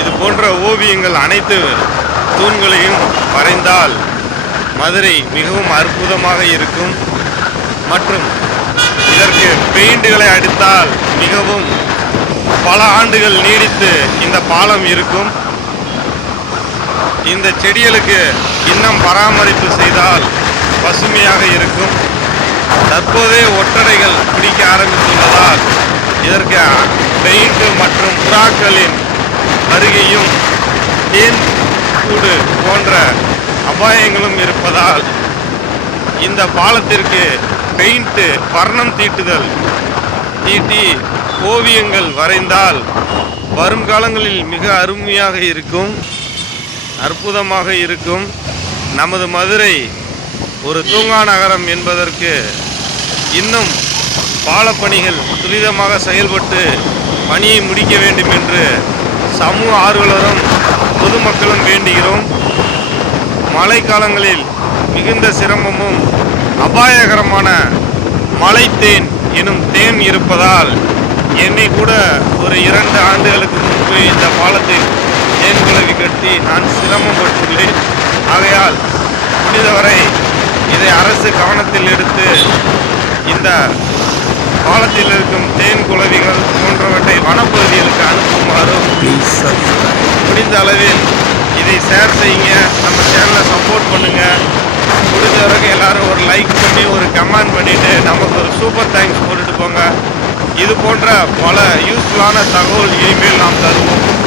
இது போன்ற ஓவியங்கள் அனைத்து தூண்களையும் வரைந்தால் மதுரை மிகவும் அற்புதமாக இருக்கும். மற்றும் இதற்கு பெயிண்டுகளை அடித்தால் மிகவும் பல ஆண்டுகள் நீடித்து இந்த பாலம் இருக்கும். இந்த செடிகளுக்கு இன்னும் பராமரிப்பு செய்தால் பசுமையாக இருக்கும். தற்போதே ஒட்டடைகள் பிடிக்க ஆரம்பித்துள்ளதால் இதற்கு பெயிண்ட் மற்றும் புறாக்களின் அருகேயும் தேன் கூடு போன்ற அபாயங்களும் இருப்பதால் இந்த பாலத்திற்கு பெயிண்ட்டு வர்ணம் தீட்டுதல் தீட்டி ஓவியங்கள் வரைந்தால் வருங்காலங்களில் மிக அருமையாக இருக்கும் அற்புதமாக இருக்கும். நமது மதுரை ஒரு தூங்கா நகரம் என்பதற்கு இன்னும் பாலப்பணிகள் துரிதமாக செயல்பட்டு பணியை முடிக்க வேண்டும் என்று சமூக ஆர்வலரும் பொதுமக்களும் வேண்டுகிறோம். மழைக்காலங்களில் மிகுந்த சிரமமும் அபாயகரமான மலை தேன் எனும் தேன் இருப்பதால் என்னை கூட ஒரு இரண்டு ஆண்டுகளுக்கு முன்பு இந்த பாலத்தில் தேன் குழவி கட்டி நான் சிரமப்பட்டுள்ளேன். ஆகையால் முடிந்தவரை இதை அரசு கவனத்தில் எடுத்து இந்த பாலத்தில் இருக்கும் தேன் குழவி முடிந்த அளவில் இதை ஷேர் செய்யுங்க. நம்ம சேனலை சப்போர்ட் பண்ணுங்க. முடிஞ்ச வரைக்கும் எல்லாரும் ஒரு லைக் பண்ணி ஒரு கமெண்ட் பண்ணிட்டு நமக்கு ஒரு சூப்பர் தேங்க்ஸ் போட்டுட்டு போங்க. இது போன்ற பல யூஸ்ஃபுல்லான தகவல் இனிமேல் நாம் தருவோம்.